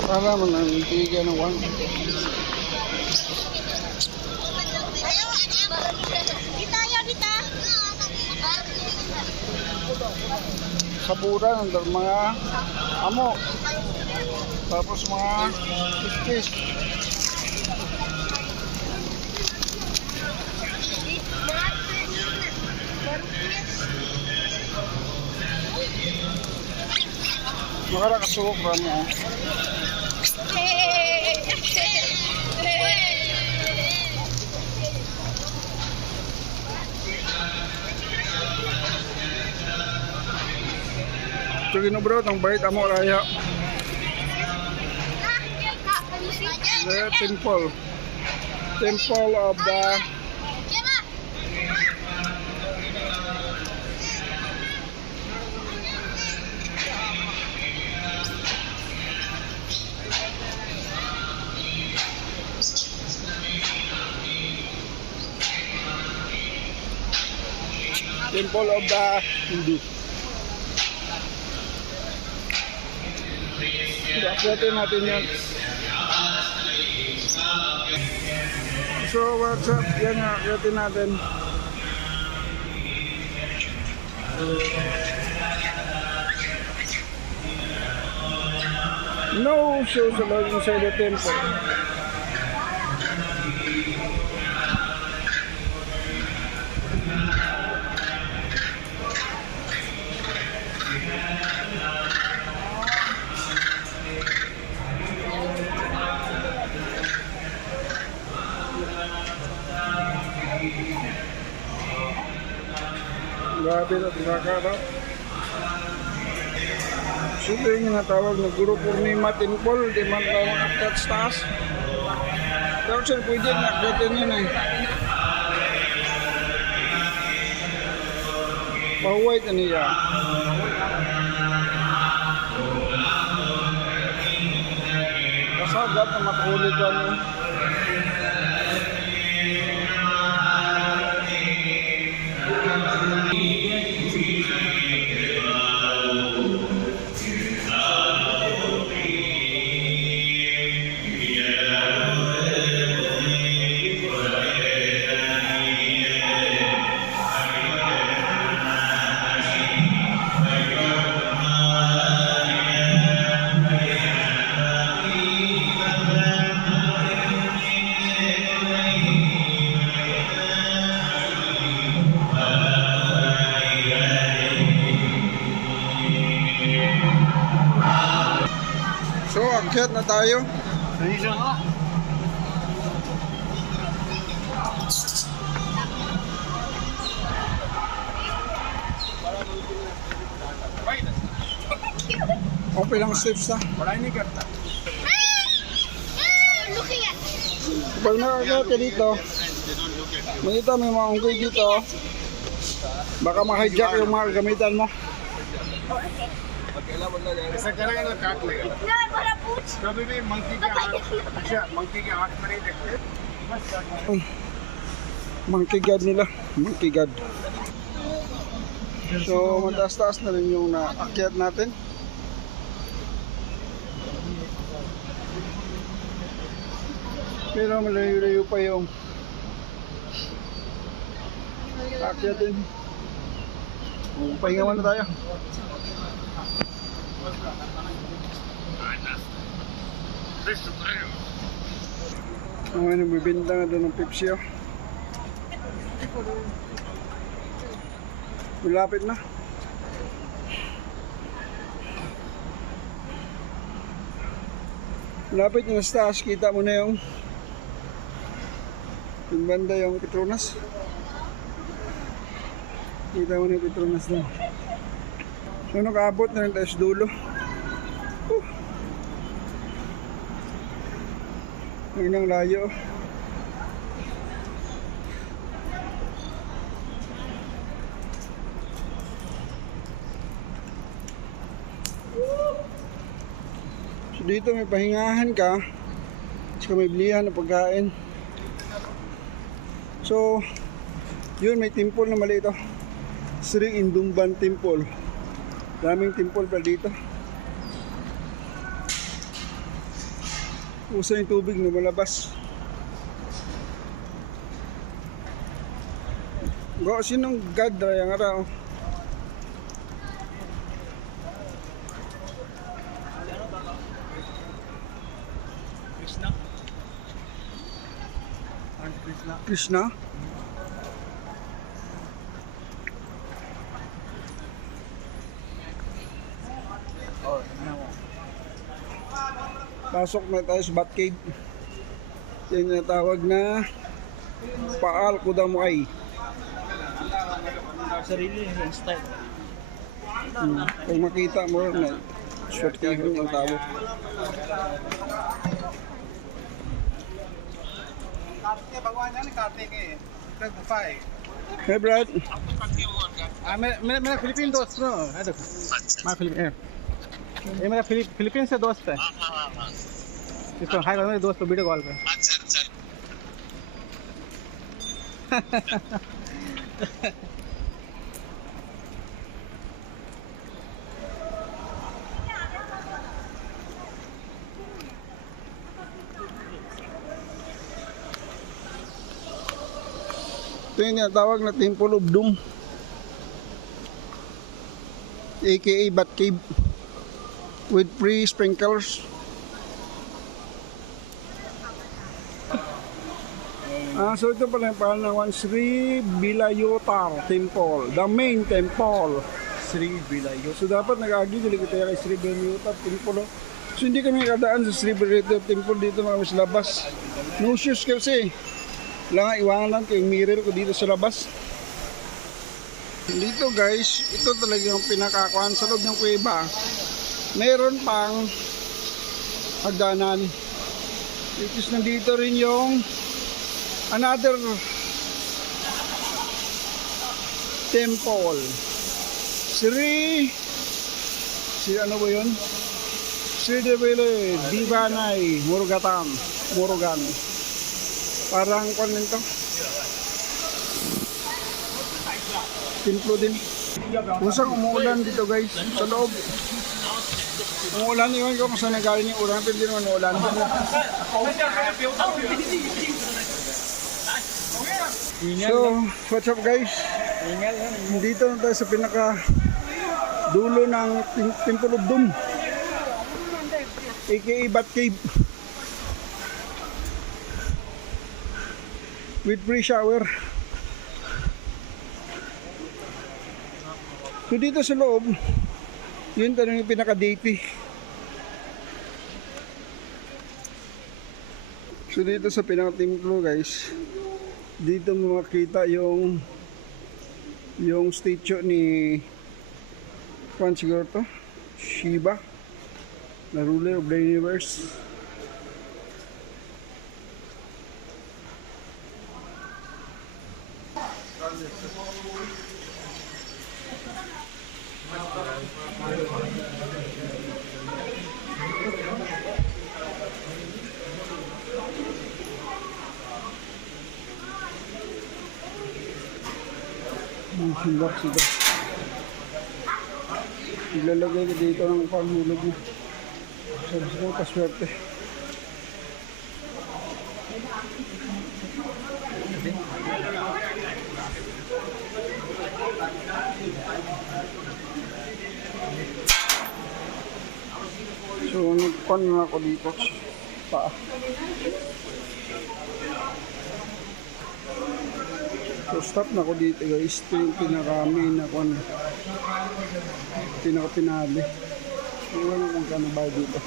Para mo nang bigyan ng one. Saburan ng mga amo. Tapos mga fish. Makakasuok ba mo? So ginubro tong bait amo raya. The temple of the Hindu. Updatein natin yan. So what's up? Yan nga, updatein natin. No shows allowed inside the temple. Grabe na tinakara. Sila yung natawag na Guru Purnima Temple, di man tawag at taas. Pero sir, pwede na akdatin yun eh. Pahuway na niya. Kasagat na matulit ko ano. So, akyat na tayo. Okay lang steps na. Pag nakakyat ka dito, makita may mga unggoy dito. Baka ma-hijack yung mga gamitan mo. Monkey के आंख में नहीं देखते Monkey God nila, Monkey God. So mataas-taas na rin yung naakyat natin. Pero malayo-layo pa yung akyatin. Pahinga muna tayo. Ang nagbibinta nga doon ng Pepsi. Malapit na. Malapit na sa taas. Kita mo na yung banda yung Petronas. Kita mo na yung Petronas na. So nakaabot na rin tayo sa dulo. Ang inang layo. So dito may pahingahan ka, saka may bilihan na pagkain. So yun, may temple na mali ito, Sri Indumban Temple. Daming temple pa dito. Usa yung tubig na malabas. Go, sinong gadra yung araw? Krishna. Krishna. Krishna? Oh, no. Pasok na tayo sa Batcave. Yan yung tawag na Paal Kudamuay. Sarili yung style. Kung makita mo na swertihan yung tao. भगवान जाने काटेंगे गुफा है Hey Brad, मेरा फिलीपीन दोस्त नो है देखो मैं फिलीपीन ये मेरा फिलीपीन से दोस्त है इसको हाय करो मेरे दोस्त को वीडियो कॉल पे ito yung tawag na Temple of Doom, aka Batcave, with free sprinklers. So ito pala yung pangalan ng Sri Vilayutar Temple, the main temple. Shri विलायो So dapat nag-agi dili kita kay Sri Vilayutar Temple. So hindi kami kadaan sa Sri Vilayutar Temple dito mga sa labas. No shoes kasi. Lang iwanan lang yung mirror ko dito sa labas. Dito guys, ito talaga yung pinakakuan sa loob ng kuweba. Meron pang hagdanan. Which is nandito rin yung another temple. Si ano ba yun? Sri Devile Divanay Murugan. Parang kung nito. Templo din. Usang umuulan dito guys. Sa loob. Umuulan yun ko kung saan nagaling yung ulan. Pero hindi naman uulan. So, what's up guys? Dito na tayo sa pinaka dulo ng Temple of Doom, aka Batcave, with free shower. So dito sa loob, yun talaga yung pinaka-daty. So dito sa pinaka-templo guys, dito mo makita yung statue ni Kwan siguro to, Shiva, the ruler of the universe. Hilak sila. Ilalagay ko dito ng panghulog mo. Sabi ko, paswerte. So, nagpan na ako dito. Pa. So stop na ko dito guys. Ito yung pinaka-main na kon. Pinaka-pinali. Iwan ko kung kano ba dito.